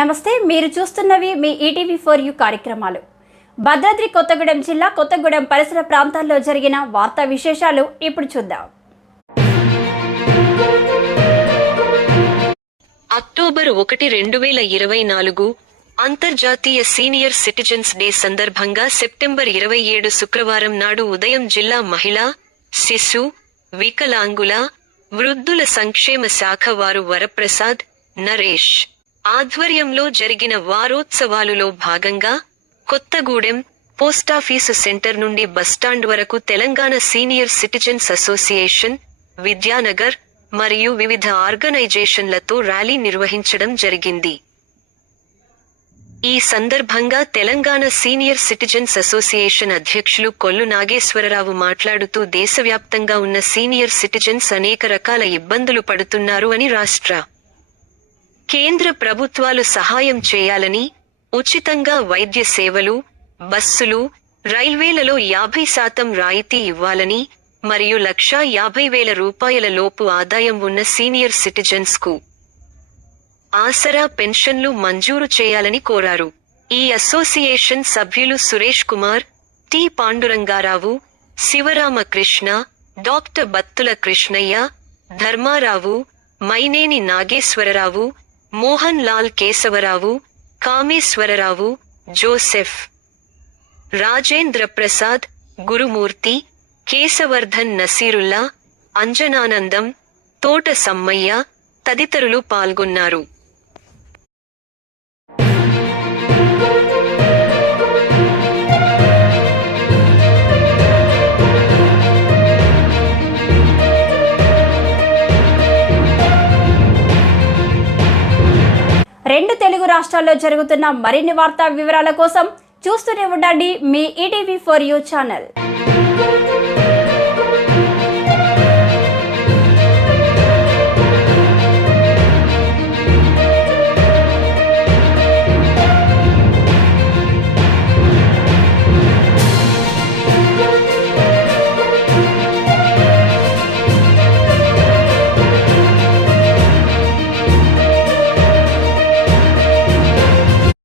నమస్తే, మీరు చూస్తున్నవి మీ ఈటీవీ4U కార్యక్రమాలు. భద్రాద్రి కొత్తగూడెం జిల్లా కొత్తగూడెం పరిసర ప్రాంతాల్లో జరిగిన వార్తా విశేషాలు ఇప్పుడు చూద్దాం. అక్టోబర్ 1, 2024 అంతర్జాతీయ సీనియర్ సిటిజన్స్ డే సందర్భంగా సెప్టెంబర్ 27 శుక్రవారం నాడు ఉదయం జిల్లా మహిళా, శిశు, వికలాంగుల, వృద్ధుల సంక్షేమ శాఖ వారు వరప్రసాద్, నరేష్ ఆధ్వర్యంలో జరిగిన వారోత్సవాలులో భాగంగా కొత్తగూడెం పోస్టాఫీసు సెంటర్ నుండి బస్టాండ్ వరకు Telangana senior citizens association, Vidyanagar మరియు వివిధ ఆర్గనైజేషన్లతో ర్యాలీ నిర్వహించడం జరిగింది. ఈ సందర్భంగా తెలంగాణ సీనియర్ సిటిజన్స్ అసోసియేషన్ అధ్యక్షులు కొల్లు నాగేశ్వరరావు మాట్లాడుతూ దేశవ్యాప్తంగా ఉన్న సీనియర్ సిటిజన్స్ అనేక రకాల ఇబ్బందులు పడుతున్నారు అని రాష్ట్ర, కేంద్ర ప్రభుత్వాలు సహాయం చేయాలని, ఉచితంగా వైద్య సేవలు, బస్సులు, రైల్వేలలో 50% రాయితీ ఇవ్వాలని మరియు 1,50,000 రూపాయల లోపు ఆదాయం ఉన్న సీనియర్ సిటిజన్స్ కు ఆసరా పెన్షన్లు మంజూరు చేయాలని కోరారు. ఈ అసోసియేషన్ సభ్యులు Suresh Kumar, T Pandurangarao, Sivaramakrishna, doctor Battula Krishnaiah, Dharmarao, Maineni Nageswararao, Mohan Lal Kesavarao, Kameswararao, Joseph, Rajendra Prasad, Gurumurthy, Kesavardhan, Nasirullah, Anjananandam, Thota Sammaiah తదితరులు పాల్గొన్నారు. రెండు తెలుగు రాష్ట్రాల్లో జరుగుతున్న మరిన్ని వార్తా వివరాల కోసం చూస్తూనే ఉండండి మీ ఈటీవీ4U ఛానల్.